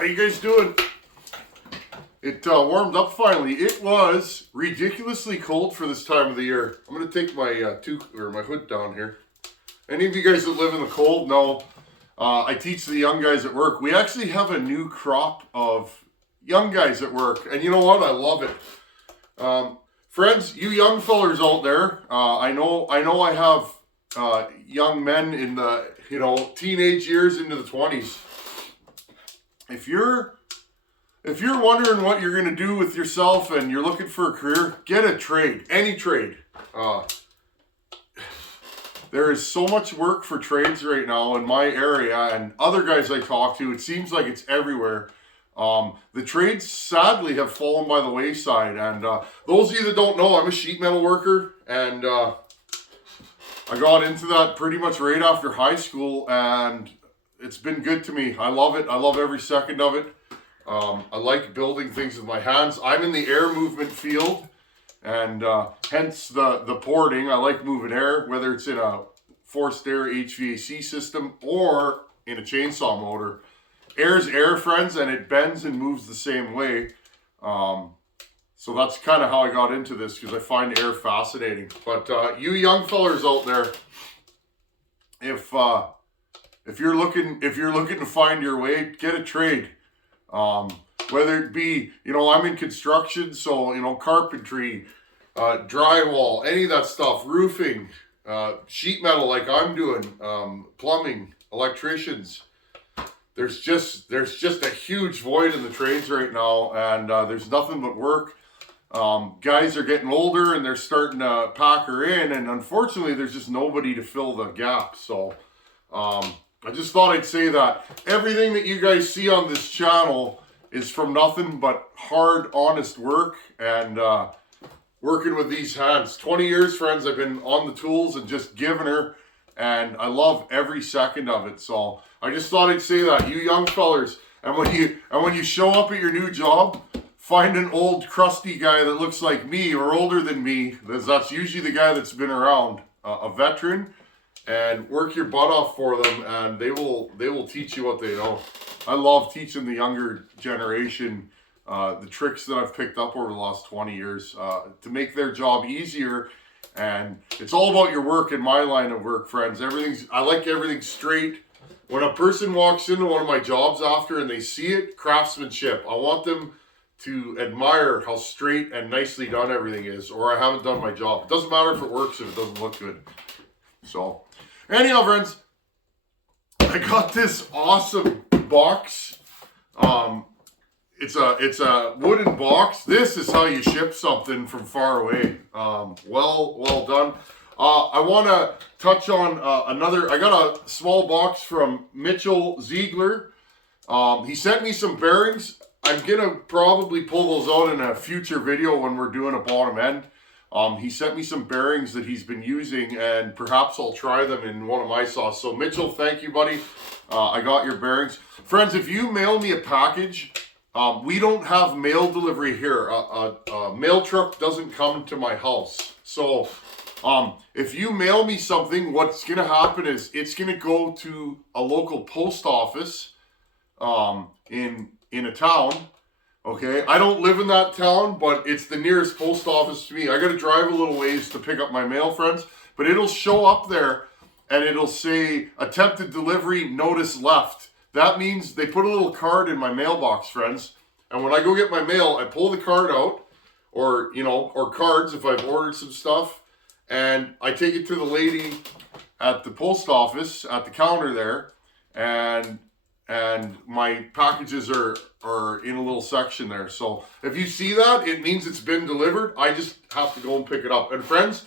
How you guys doing? It warmed up finally. It was ridiculously cold for this time of the year. I'm gonna take my my hood down here. Any of you guys that live in the cold know I teach the young guys at work. We actually have a new crop of young guys at work, and you know what? I love it. Friends, you young fellers out there, I know I have young men in the teenage years into the 20s. If you're wondering what you're going to do with yourself and you're looking for a career, get a trade, any trade. There is so much work for trades right now in my area and other guys I talk to. It seems like it's everywhere. The trades sadly have fallen by the wayside. And those of you that don't know, I'm a sheet metal worker, and I got into that pretty much right after high school, and it's been good to me. I love it. I love every second of it. I like building things with my hands. I'm in the air movement field, and hence the porting. I like moving air, whether it's in a forced air HVAC system or in a chainsaw motor. Air's air, friends, and it bends and moves the same way. So that's kind of how I got into this, because I find air fascinating. But you young fellers out there, if you're looking to find your way, get a trade. Whether it be, I'm in construction, so, carpentry, drywall, any of that stuff, roofing, sheet metal like I'm doing, plumbing, electricians. There's just a huge void in the trades right now, and there's nothing but work. Guys are getting older and they're starting to pack her in, and unfortunately there's just nobody to fill the gap. So, I just thought I'd say that everything that you guys see on this channel is from nothing but hard, honest work and working with these hands. 20 years, friends, I've been on the tools and just giving her, and I love every second of it. So I just thought I'd say that, you young fellers, and when you show up at your new job, find an old crusty guy that looks like me or older than me, because that's usually the guy that's been around, a veteran. And work your butt off for them, and they will teach you what they know. I love teaching the younger generation the tricks that I've picked up over the last 20 years to make their job easier. And it's all about your work in my line of work, friends. I like everything straight. When a person walks into one of my jobs after and they see it, craftsmanship, I want them to admire how straight and nicely done everything is, or I haven't done my job. It doesn't matter if it works if it doesn't look good. So, anyhow, friends, I got this awesome box. It's a wooden box. This is how you ship something from far away. Well done. I want to touch on I got a small box from Mitchell Ziegler. He sent me some bearings. I'm gonna probably pull those out in a future video when we're doing a bottom end. He sent me some bearings that he's been using, and perhaps I'll try them in one of my saws. So Mitchell, thank you, buddy. I got your bearings. Friends, if you mail me a package, we don't have mail delivery here. A mail truck doesn't come to my house. So if you mail me something, what's going to happen is it's going to go to a local post office in a town. Okay, I don't live in that town, but it's the nearest post office to me. I got to drive a little ways to pick up my mail, friends, but it'll show up there and it'll say attempted delivery, notice left. That means they put a little card in my mailbox, friends, and when I go get my mail, I pull the card out, or cards if I've ordered some stuff, and I take it to the lady at the post office at the counter there, and my packages are in a little section there. So if you see that, it means it's been delivered. I just have to go and pick it up. And friends,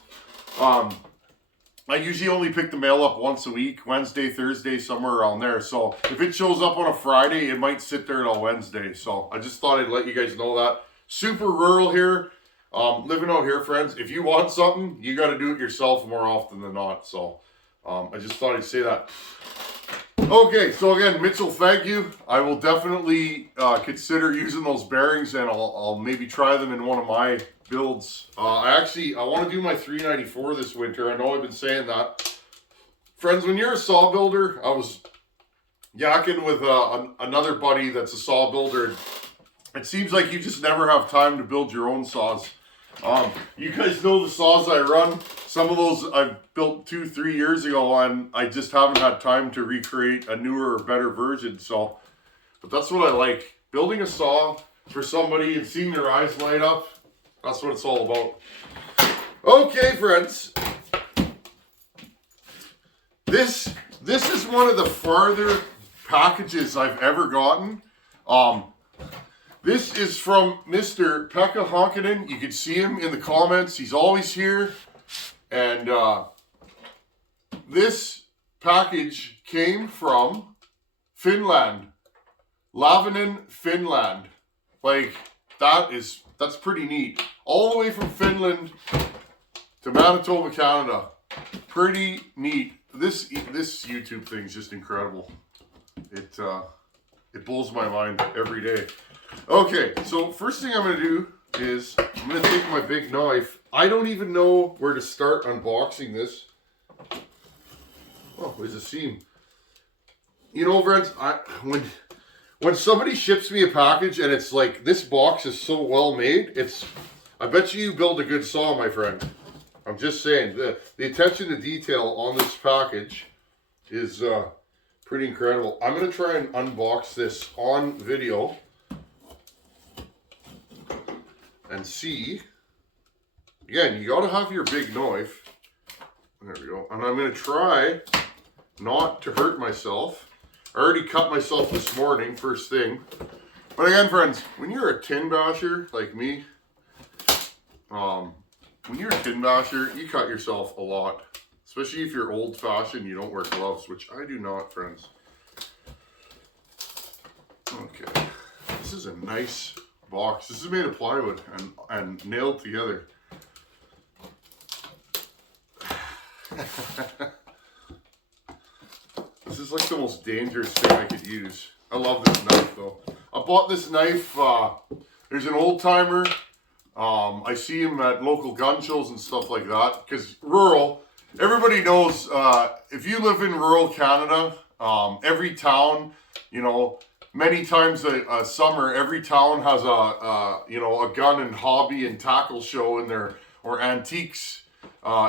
I usually only pick the mail up once a week, Wednesday, Thursday, somewhere around there. So if it shows up on a Friday, it might sit there till Wednesday. So I just thought I'd let you guys know that. Super rural here, living out here, friends. If you want something, you got to do it yourself more often than not. So I just thought I'd say that. Okay, so again, Mitchell, thank you. I will definitely consider using those bearings, and I'll maybe try them in one of my builds. I want to do my 394 this winter. I know I've been saying that. Friends, when you're a saw builder, I was yakking with another buddy that's a saw builder. It seems like you just never have time to build your own saws. You guys know the saws I run. Some of those I built 2-3 years ago, and I just haven't had time to recreate a newer or better version. So, but that's what I like. Building a saw for somebody and seeing their eyes light up. That's what it's all about. Okay, friends. This is one of the farther packages I've ever gotten. This is from Mr. Pekka Honkanen. You can see him in the comments. He's always here. And this package came from Finland. Lavinen, Finland. Like, that's pretty neat. All the way from Finland to Manitoba, Canada. Pretty neat. This YouTube thing is just incredible. It blows my mind every day. Okay, so first thing I'm going to do is I'm going to take my big knife. I don't even know where to start unboxing this. Oh, there's a seam. You know, friends, when somebody ships me a package and it's like, this box is so well made, I bet you build a good saw, my friend. I'm just saying, the attention to detail on this package is pretty incredible. I'm going to try and unbox this on video and see. Again, you got to have your big knife. There we go. And I'm going to try not to hurt myself. I already cut myself this morning, first thing. But again, friends, when you're a tin basher like me, when you're a tin basher, you cut yourself a lot. Especially if you're old-fashioned, you don't wear gloves, which I do not, friends. Okay. This is a nice box. This is made of plywood and nailed together. This is like the most dangerous thing I could use. I love this knife though. I bought this knife, there's an old timer. I see him at local gun shows and stuff like that. Because rural, everybody knows, if you live in rural Canada, every town, you know, many times a summer, every town has a gun and hobby and tackle show in their, or antiques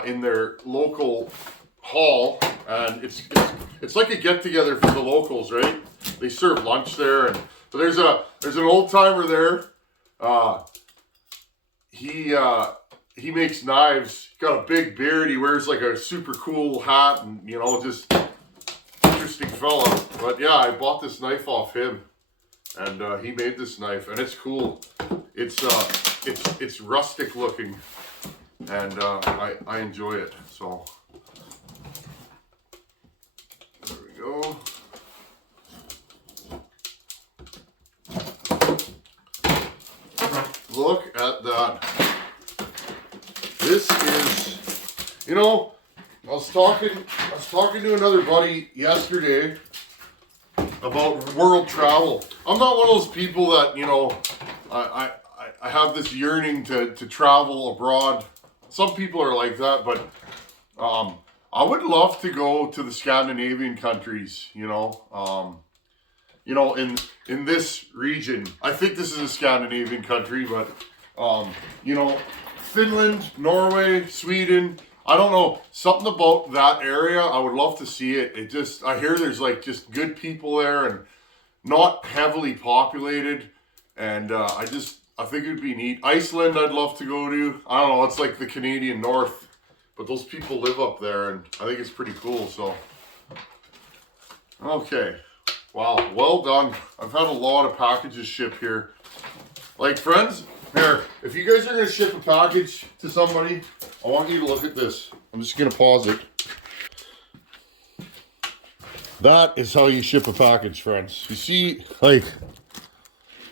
in their local hall, and it's like a get together for the locals, right? They serve lunch there, and but there's an old timer there. He makes knives. He's got a big beard. He wears like a super cool hat, and you know, just interesting fella. But yeah, I bought this knife off him, and he made this knife, and it's cool. It's rustic looking, and I enjoy it. So there we go. Look at that. This is, you know, I was talking to another buddy yesterday about world travel. I'm not one of those people that, you know, I have this yearning to travel abroad. Some people are like that, but I would love to go to the Scandinavian countries, you know, in this region. I think this is a Scandinavian country, but you know, Finland, Norway, Sweden, I don't know, something about that area, I would love to see it. I hear there's like just good people there and not heavily populated, and I think it'd be neat. Iceland I'd love to go to. I don't know, it's like the Canadian North, but those people live up there, and I think it's pretty cool. So okay, wow, well done. I've had a lot of packages shipped here. Like, friends, here, if you guys are going to ship a package to somebody, I want you to look at this. I'm just going to pause it. That is how you ship a package, friends. You see, like,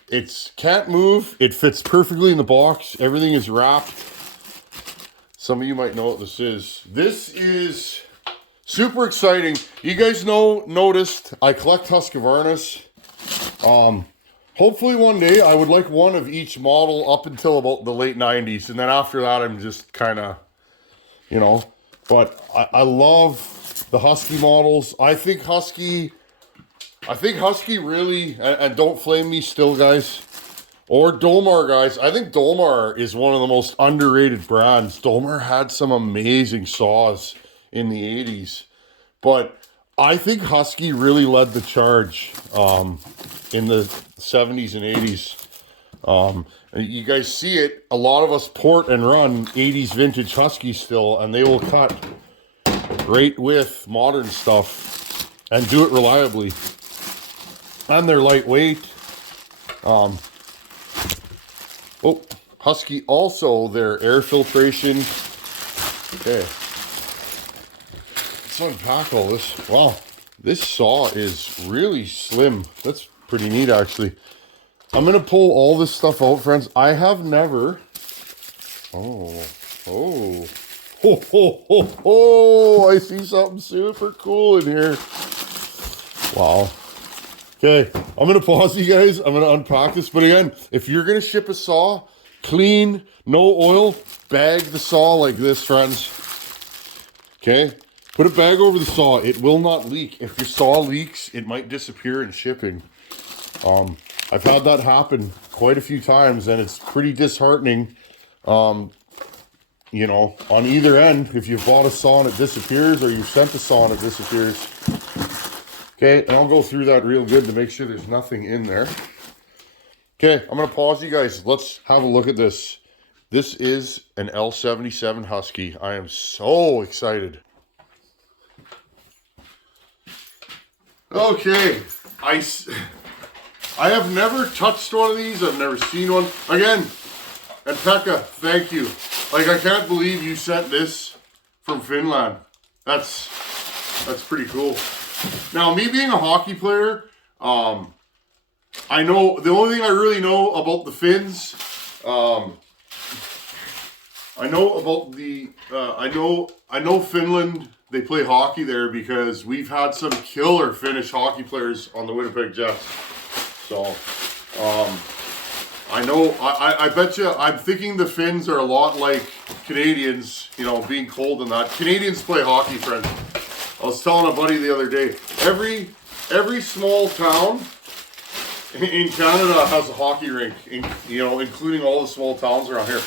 it's can't move. It fits perfectly in the box. Everything is wrapped. Some of you might know what this is. This is super exciting. You guys noticed I collect Husqvarnas. Hopefully one day I would like one of each model up until about the late 90s. And then after that, I'm just kind of, you know, but I love the Husky models. I think Husky I think Husky really, and don't flame me still, guys, or Dolmar, guys. I think Dolmar is one of the most underrated brands. Dolmar had some amazing saws in the 80s, but I think Husky really led the charge in the 70s and 80s. You guys see it, a lot of us port and run 80s vintage Husky still, and they will cut right with modern stuff and do it reliably. And they're lightweight. Husky also, their air filtration. Okay. Let's unpack all this. Wow, this saw is really slim. That's pretty neat, actually. I'm gonna pull all this stuff out, friends. I have never. Oh, I see something super cool in here. Wow. Okay, I'm gonna pause you guys. I'm gonna unpack this. But again, if you're gonna ship a saw, clean, no oil, bag the saw like this, friends. Okay, put a bag over the saw. It will not leak. If your saw leaks, it might disappear in shipping. I've had that happen quite a few times, and it's pretty disheartening. You know, on either end, if you've bought a saw and it disappears, or you've sent a saw and it disappears. Okay, and I'll go through that real good to make sure there's nothing in there. Okay, I'm going to pause you guys. Let's have a look at this. This is an L77 Husky. I am so excited. Okay, I have never touched one of these. I've never seen one. Again, and Pekka, thank you. Like, I can't believe you sent this from Finland. That's pretty cool. Now, me being a hockey player, I know the only thing I really know about the Finns. I know about the. I know Finland. They play hockey there because we've had some killer Finnish hockey players on the Winnipeg Jets. So, I know. I bet you. I'm thinking the Finns are a lot like Canadians. You know, being cold and that. Canadians play hockey, friends. I was telling a buddy the other day. Every small town in Canada has a hockey rink. Including all the small towns around here.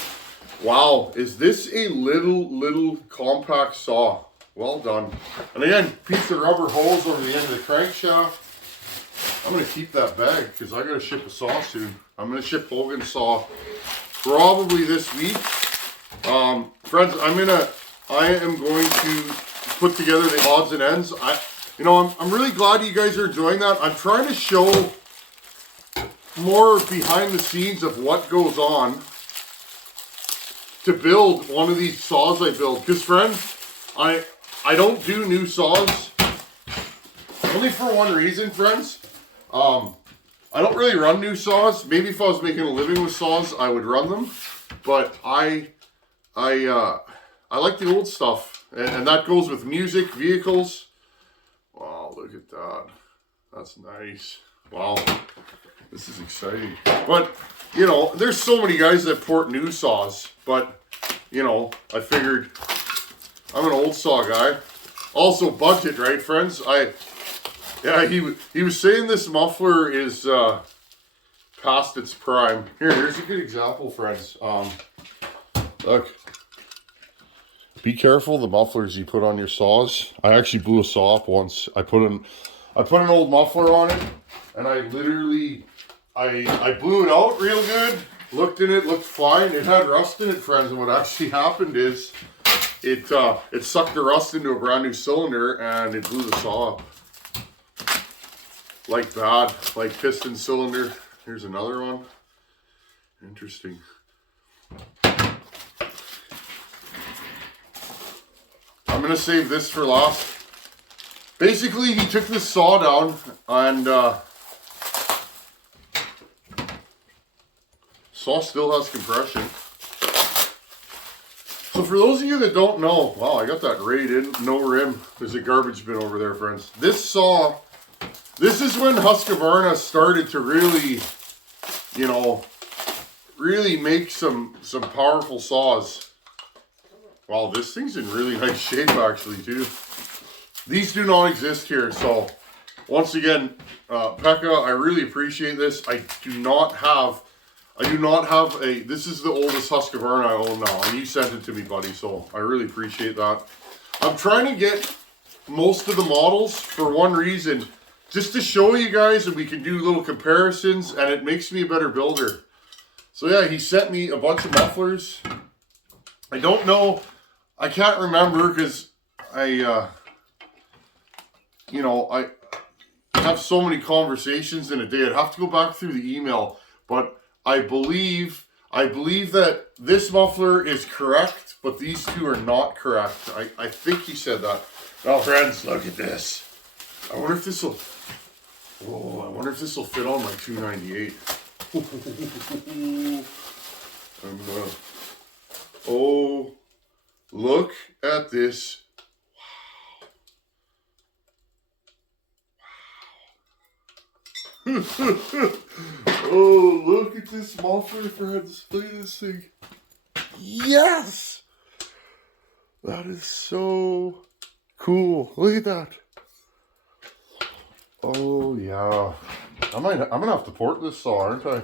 Wow, is this a little compact saw? Well done. And again, piece of rubber hose over the end of the crankshaft. I'm going to keep that bag because I got to ship a saw soon. I'm going to ship Hogan's saw probably this week. Friends, I am going to put together the odds and ends. I'm really glad you guys are enjoying that. I'm trying to show more behind the scenes of what goes on to build one of these saws I build. Because friends, I don't do new saws. Only for one reason, friends. I don't really run new saws. Maybe if I was making a living with saws, I would run them. But I like the old stuff. And that goes with music, vehicles. Wow, look at that. That's nice. Wow. This is exciting. But, there's so many guys that port new saws. But, I figured I'm an old saw guy. Also budget, right, friends? He was saying this muffler is past its prime. Here's a good example, friends. Look. Be careful the mufflers you put on your saws. I actually blew a saw up once. I put an old muffler on it, and I literally I blew it out real good. Looked in it, looked fine. It had rust in it, friends. And what actually happened is it sucked the rust into a brand new cylinder, and it blew the saw up. Like bad, like piston cylinder. Here's another one. Interesting. I'm going to save this for last. Basically, he took this saw down and saw still has compression. So for those of you that don't know, wow, I got that right in, no rim. There's a garbage bin over there, friends. This saw, this is when Husqvarna started to really, really make some powerful saws. Wow, this thing's in really nice shape actually too. These do not exist here, so once again, Pekka, I really appreciate this. I do not have a, this is the oldest Husqvarna I own now, and you sent it to me, buddy, so I really appreciate that. I'm trying to get most of the models for one reason, just to show you guys, and we can do little comparisons, and it makes me a better builder. So yeah, he sent me a bunch of mufflers. I don't know, I can't remember, because I have so many conversations in a day. I'd have to go back through the email, but I believe that this muffler is correct, but these two are not correct. I think he said that. Now, friends, look at this. I wonder if this will. Oh, I wonder if this will fit on my 298. Oh, look at this. Oh, look at this muffler, friends. Look at this thing. Yes! That is so cool. Look at that. Oh, yeah. I'm gonna have to port this saw, aren't I?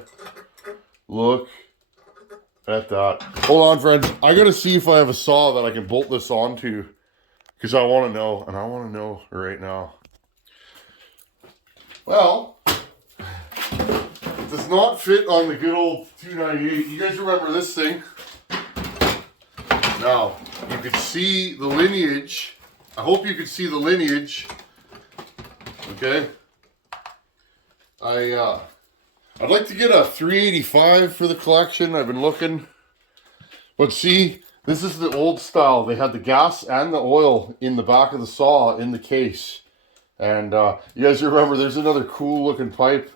Look at that. Hold on, friends. I gotta see if I have a saw that I can bolt this onto, because I want to know, and I want to know right now. Well, it does not fit on the good old 298. You guys remember this thing? Now, you could see the lineage. I hope you could see the lineage. Okay. I'd like to get a 385 for the collection. I've been looking. But see, this is the old style. They had the gas and the oil in the back of the saw in the case. And you guys remember, there's another cool looking pipe.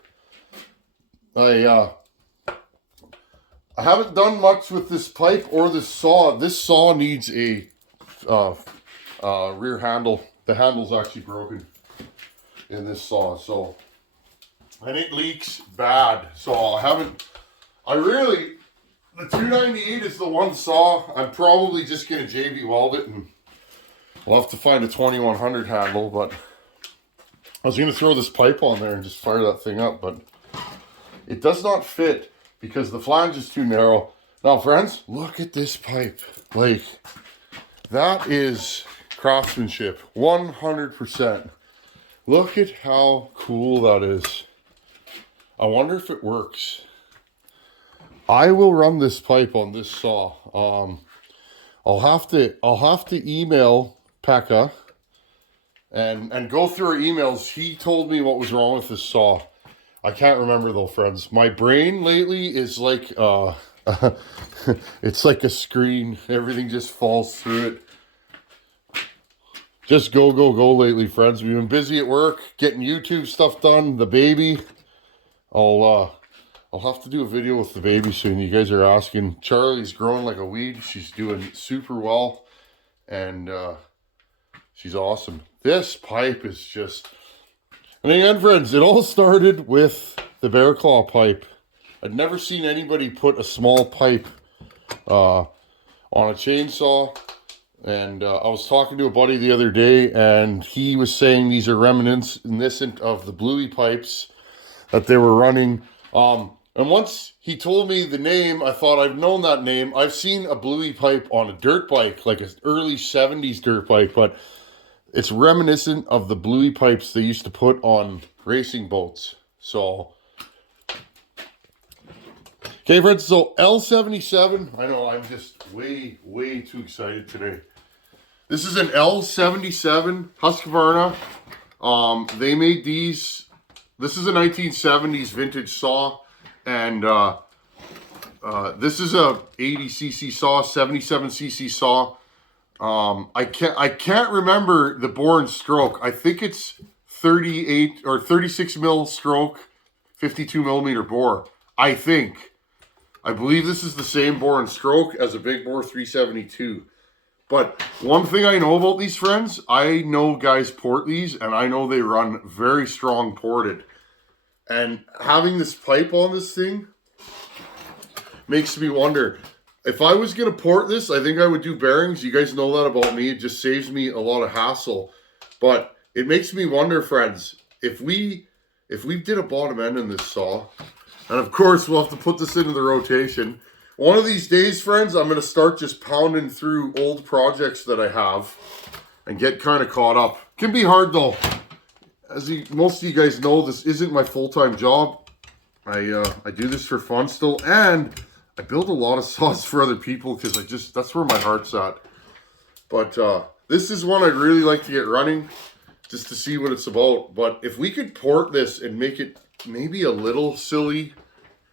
I haven't done much with this pipe or this saw. This saw needs a rear handle. The handle's actually broken in this saw, so, and it leaks bad. So the 298 is the one saw. I'm probably just gonna JB weld it, and I'll have to find a 2100 handle, but I was gonna throw this pipe on there and just fire that thing up, but it does not fit because the flange is too narrow. Now, friends, look at this pipe. Like, that is craftsmanship, 100%. Look at how cool that is. I wonder if it works. I will run this pipe on this saw. I'll have to email Pekka and go through our emails. He told me what was wrong with this saw. I can't remember though, friends. My brain lately is like it's like a screen. Everything just falls through it. Just go lately, friends. We've been busy at work, getting YouTube stuff done, the baby. I'll have to do a video with the baby soon. You guys are asking. Charlie's growing like a weed. She's doing super well, and she's awesome. This pipe is just... And again, friends, it all started with the bear claw pipe. I'd never seen anybody put a small pipe on a chainsaw. And I was talking to a buddy the other day, and he was saying these are reminiscent of the bluey pipes that they were running. And once he told me the name, I thought I've known that name. I've seen a bluey pipe on a dirt bike, like an early 70s dirt bike, but it's reminiscent of the bluey pipes they used to put on racing boats. So, okay, friends, so L77, I know I'm just way too excited today. This is an L77 Husqvarna. They made these. This is a 1970s vintage saw, and this is a 80cc saw, 77cc saw. I can't remember the bore and stroke. I think it's 38 or 36 mil stroke, 52 millimeter bore. I believe this is the same bore and stroke as a big bore 372. But one thing I know about these, friends, I know guys port these, and I know they run very strong ported. And having this pipe on this thing makes me wonder, if I was going to port this, I think I would do bearings. You guys know that about me. It just saves me a lot of hassle. But it makes me wonder, friends, if we did a bottom end in this saw, and of course we'll have to put this into the rotation. One of these days, friends, I'm going to start just pounding through old projects that I have and get kind of caught up. It can be hard though. As most of you guys know, this isn't my full-time job. I do this for fun still, and I build a lot of saws for other people because that's where my heart's at. But this is one I'd really like to get running just to see what it's about. But if we could port this and make it maybe a little silly,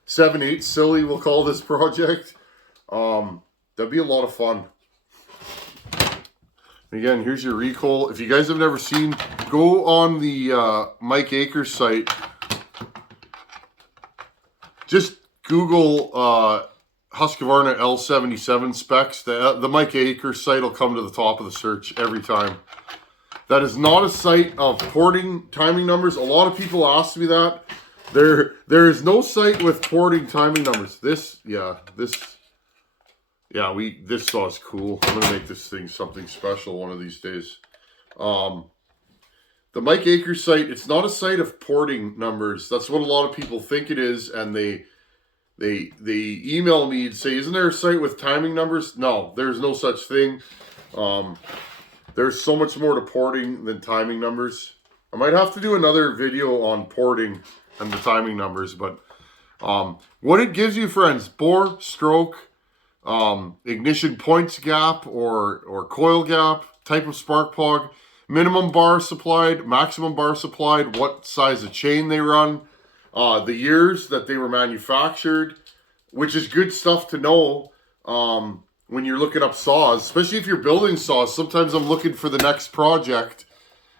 7/8 silly, we'll call this project, that'd be a lot of fun. Again, here's your recoil. If you guys have never seen, go on the Mike Akers site. Just Google Husqvarna L77 specs. The Mike Akers site will come to the top of the search every time. That is not a site of porting timing numbers. A lot of people ask me that. There is no site with porting timing numbers. This saw is cool. I'm gonna make this thing something special one of these days. The Mike Akers site, it's not a site of porting numbers. That's what a lot of people think it is, and they email me and say, isn't there a site with timing numbers? No, there's no such thing. There's so much more to porting than timing numbers. I might have to do another video on porting and the timing numbers, but what it gives you, friends, bore, stroke, ignition points gap or coil gap, type of spark plug, minimum bar supplied, maximum bar supplied, what size of chain they run, the years that they were manufactured, which is good stuff to know when you're looking up saws, especially if you're building saws. Sometimes I'm looking for the next project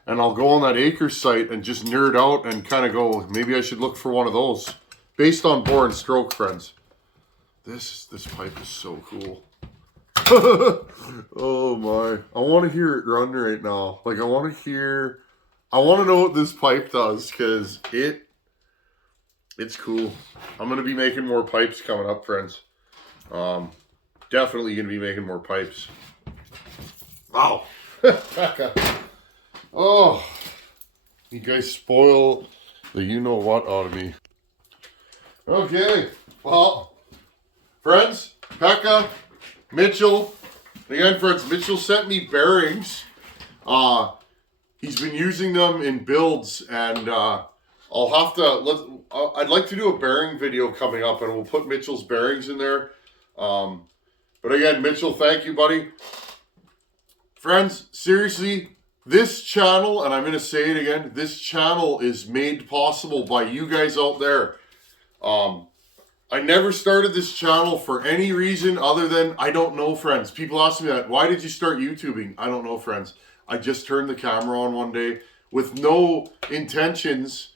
and I'll go on that Akers site and just nerd out and kind of go, maybe I should look for one of those based on bore and stroke, friends. This pipe is so cool. Oh my. I want to hear it run right now. Like I want to know what this pipe does because it's cool. I'm going to be making more pipes coming up, friends. Definitely going to be making more pipes. Wow. Oh, you guys spoil the you-know-what out of me. Okay, well, friends, Pekka, Mitchell, again, friends, Mitchell sent me bearings. He's been using them in builds, and I'll have to, I'd like to do a bearing video coming up, and we'll put Mitchell's bearings in there. But again, Mitchell, thank you, buddy. Friends, seriously, this channel, and I'm going to say it again, this channel is made possible by you guys out there. I never started this channel for any reason other than, I don't know, friends. People ask me that, why did you start YouTubing? I don't know, friends. I just turned the camera on one day with no intentions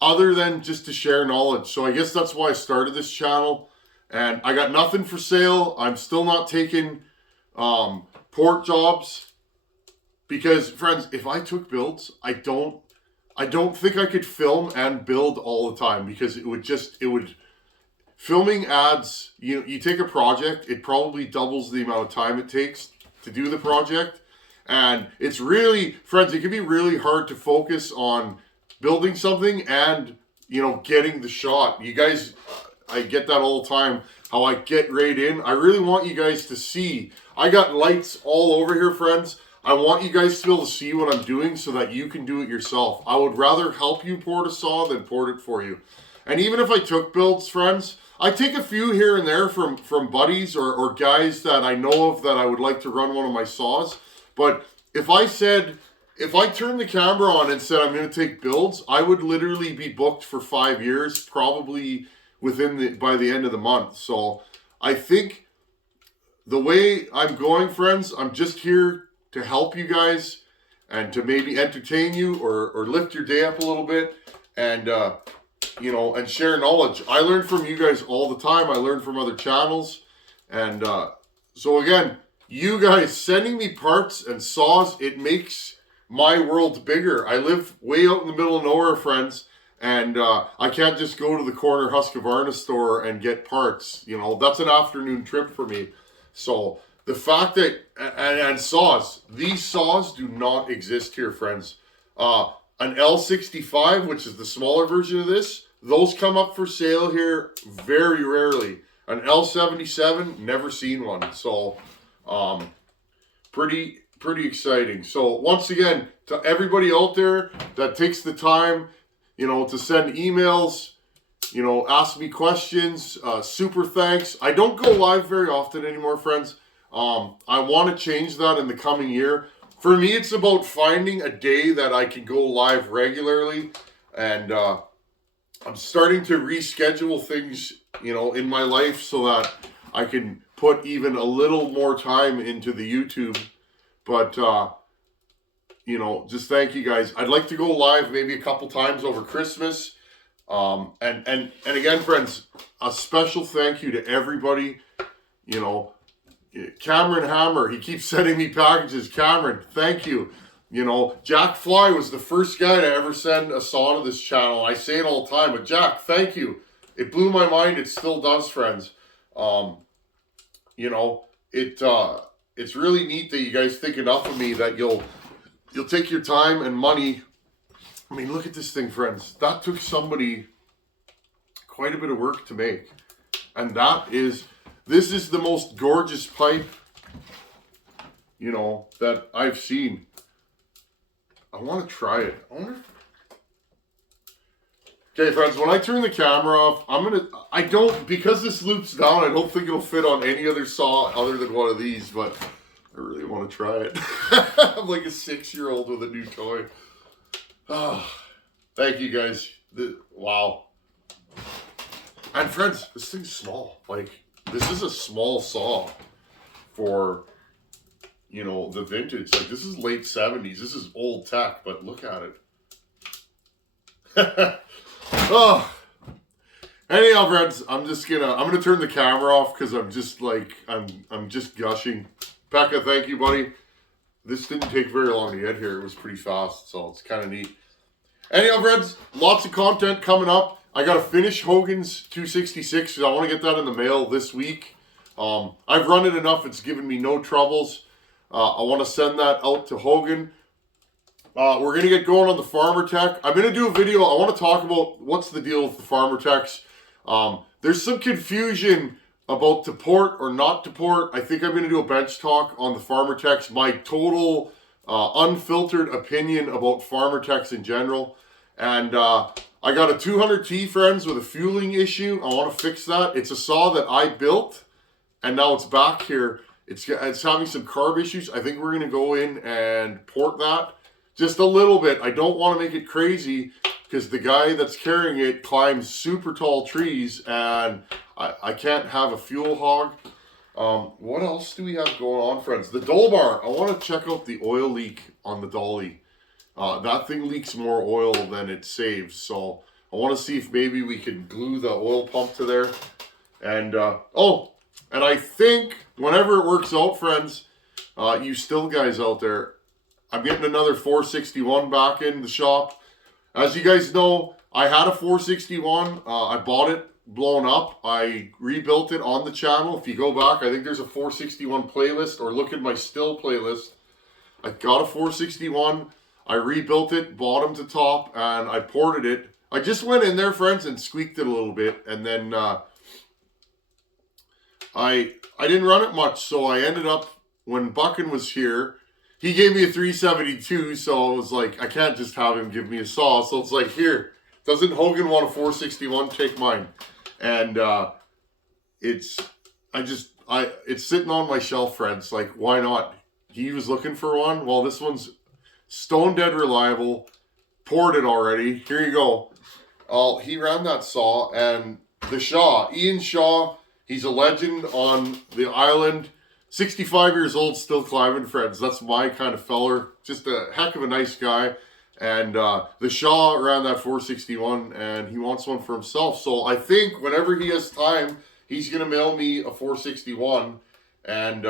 other than just to share knowledge. So I guess that's why I started this channel. And I got nothing for sale. I'm still not taking port jobs because, friends, if I took builds, I don't think I could film and build all the time because filming adds, you take a project, it probably doubles the amount of time it takes to do the project. And it's really, friends, it can be really hard to focus on building something and, getting the shot. You guys, I get that all the time, how I get right in. I really want you guys to see. I got lights all over here, friends. I want you guys to be able to see what I'm doing so that you can do it yourself. I would rather help you port a saw than port it for you. And even if I took builds, friends, I take a few here and there from buddies or guys that I know of that I would like to run one of my saws. But if I turned the camera on and said I'm going to take builds, I would literally be booked for 5 years, probably by the end of the month. So I think the way I'm going, friends, I'm just here to help you guys and to maybe entertain you or lift your day up a little bit and and share knowledge. I learn from you guys all the time. I learn from other channels. And so again, you guys sending me parts and saws, it makes my world bigger. I live way out in the middle of nowhere, friends. And I can't just go to the corner Husqvarna store and get parts. That's an afternoon trip for me. So the fact that, and saws, these saws do not exist here, friends. an L65, which is the smaller version of this. Those come up for sale here very rarely. An L77, never seen one. So, pretty exciting. So once again, to everybody out there that takes the time, to send emails, ask me questions, super thanks. I don't go live very often anymore, friends. I want to change that in the coming year. For me, it's about finding a day that I can go live regularly, and I'm starting to reschedule things, in my life so that I can put even a little more time into the YouTube. But, just thank you guys. I'd like to go live maybe a couple times over Christmas. And again, friends, a special thank you to everybody. Cameron Hammer, he keeps sending me packages. Cameron, thank you. Jack Fly was the first guy to ever send a saw to this channel. I say it all the time, but Jack, thank you. It blew my mind. It still does, friends. It's really neat that you guys think enough of me that you'll take your time and money. I mean, look at this thing, friends. That took somebody quite a bit of work to make. And this is the most gorgeous pipe, that I've seen. I want to try it. Okay, friends, when I turn the camera off, because this loops down, I don't think it'll fit on any other saw other than one of these, but I really want to try it. I'm like a 6-year-old with a new toy. Oh, thank you guys. Wow. And friends, this thing's small. Like, this is a small saw for, the vintage. Like, this is late 70s. This is old tech, but look at it. Oh. Anyhow, friends, I'm gonna turn the camera off because I'm just like, I'm just gushing. Becca, thank you, buddy. This didn't take very long to get here. It was pretty fast, so it's kind of neat. Anyhow, friends, lots of content coming up. I got to finish Hogan's 266 because I want to get that in the mail this week. I've run it enough. It's given me no troubles. I want to send that out to Hogan. We're going to get going on the Farmer Tech. I'm going to do a video. I want to talk about what's the deal with the Farmer Techs. There's some confusion about to port or not to port. I think I'm going to do a bench talk on the Farmer Techs. My total unfiltered opinion about Farmer Techs in general. And I got a 200T, friends, with a fueling issue. I want to fix that. It's a saw that I built, and now it's back here. It's having some carb issues. I think we're going to go in and port that just a little bit. I don't want to make it crazy because the guy that's carrying it climbs super tall trees, and I can't have a fuel hog. What else do we have going on, friends? The Dole Bar. I want to check out the oil leak on the dolly. That thing leaks more oil than it saves, so I want to see if maybe we can glue the oil pump to there. And and I think whenever it works out, friends, you still guys out there, I'm getting another 461 back in the shop. As you guys know, I had a 461. I bought it blown up. I rebuilt it on the channel. If you go back, I think there's a 461 playlist, or look at my still playlist. I got a 461. I rebuilt it, bottom to top, and I ported it. I just went in there, friends, and squeaked it a little bit, and then I didn't run it much, so I ended up, when Buckin was here, he gave me a 372, so I was like, I can't just have him give me a saw, so it's like, here, doesn't Hogan want a 461? Take mine. And it's sitting on my shelf, friends, like, why not? He was looking for one. Well, this one's stone dead reliable, poured it already. Here you go. He ran that saw, and the Shaw, Ian Shaw, he's a legend on the island. 65 years old, still climbing, friends. That's my kind of feller. Just a heck of a nice guy. And the Shaw ran that 461, and he wants one for himself. So I think whenever he has time, he's going to mail me a 461, and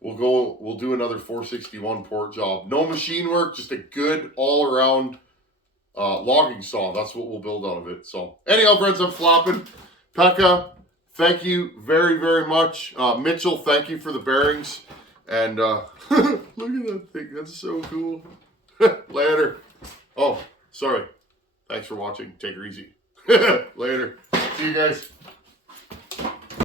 we'll do another 461 port job. No machine work, just a good all-around logging saw. That's what we'll build out of it. So anyhow, friends, I'm flopping. Pekka, thank you very, very much. Mitchell, thank you for the bearings. And look at that thing. That's so cool. Later. Oh, sorry. Thanks for watching. Take her easy. Later. See you guys.